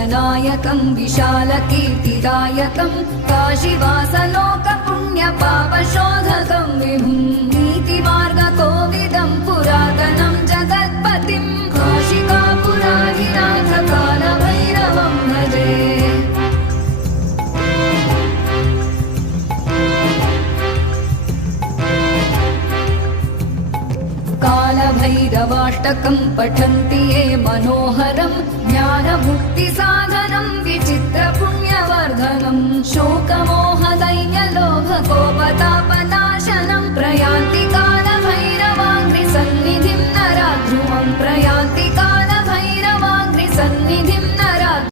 लोकनायकं विशालकीर्तिदायकं काशीवासलोकपुण्यपापशोधकं विभुं नीतिमार्गकोविदं पुरातनं जगत्पतिं काशिकापुराधिनाथ कालभैरवं भजे। कालभैरवाष्टकं पठन्ति ये मनोहरं